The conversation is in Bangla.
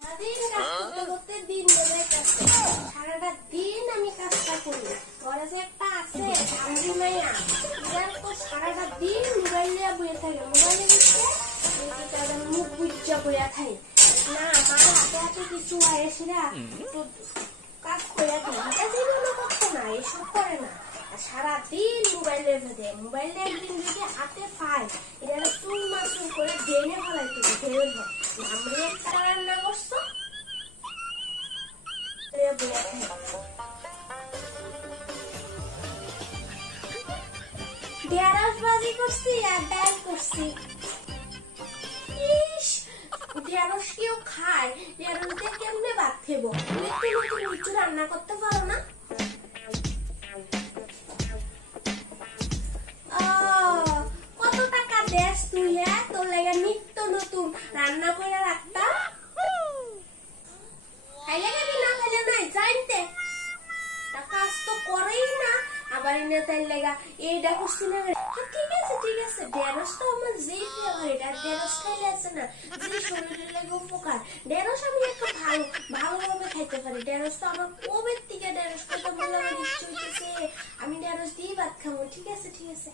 সারাদিন কাজ করতে করতে দিন বেড়ে গেছে। সারাটা দিন আমি কাজটা করি। ঘরে যে একটা আছে কামড়ি মাইয়া, এরা তো সারাটা দিন মোবাইল নিয়ে বসে থাকে। মোবাইলে দিচ্ছে তাদের মুখ বুঝা বইয়া থাকে না। আমার হাতে হাতে কিছু আয়েসিরা তো কাজ করে থাকে, এটা জীবনও করতো না, এসব করে না। সারাদিন মোবাইলে ভেদে মোবাইলে একদিন যদি হাতে পায় এটা চুল মাসুল করে ডেনে ফেলাইতে ফেরত হয়। আমরা একটা রান্না করছো ঢেঁড়স ভাজি করছি আর ডাল করছি। ইস, ঢেঁড়স কেউ খায়? ঢেঁড়স দিয়ে কেমনে ভাত খেবো? তুমি কিছু রান্না করতে পারো না? কত টাকা দেশ তুই? হ্যাঁ, তোর লাগে নিত্য নতুন রান্না করে রাখতাম। খাইলে খাবি, না খাইলে নাই, জানতে কাজ তো করেই না। আবার এনে তাই লেগা এইটা করছি না। ঠিক আছে ঠিক আছে, ঢেঁড়স তো আমার যে ফেভারিট, আর ঢেঁড়স খাইলে আছে না যে শরীরের লাগে উপকার। ঢেঁড়স আমি একটু ভালোভাবে খাইতে পারি। ঢেঁড়স তো আমার কবের থেকে ঢেঁড়স খেতে বলে আমার ইচ্ছে হইতেছে, আমি ঢেঁড়স দিয়ে ভাত খাবো। ঠিক আছে ঠিক আছে।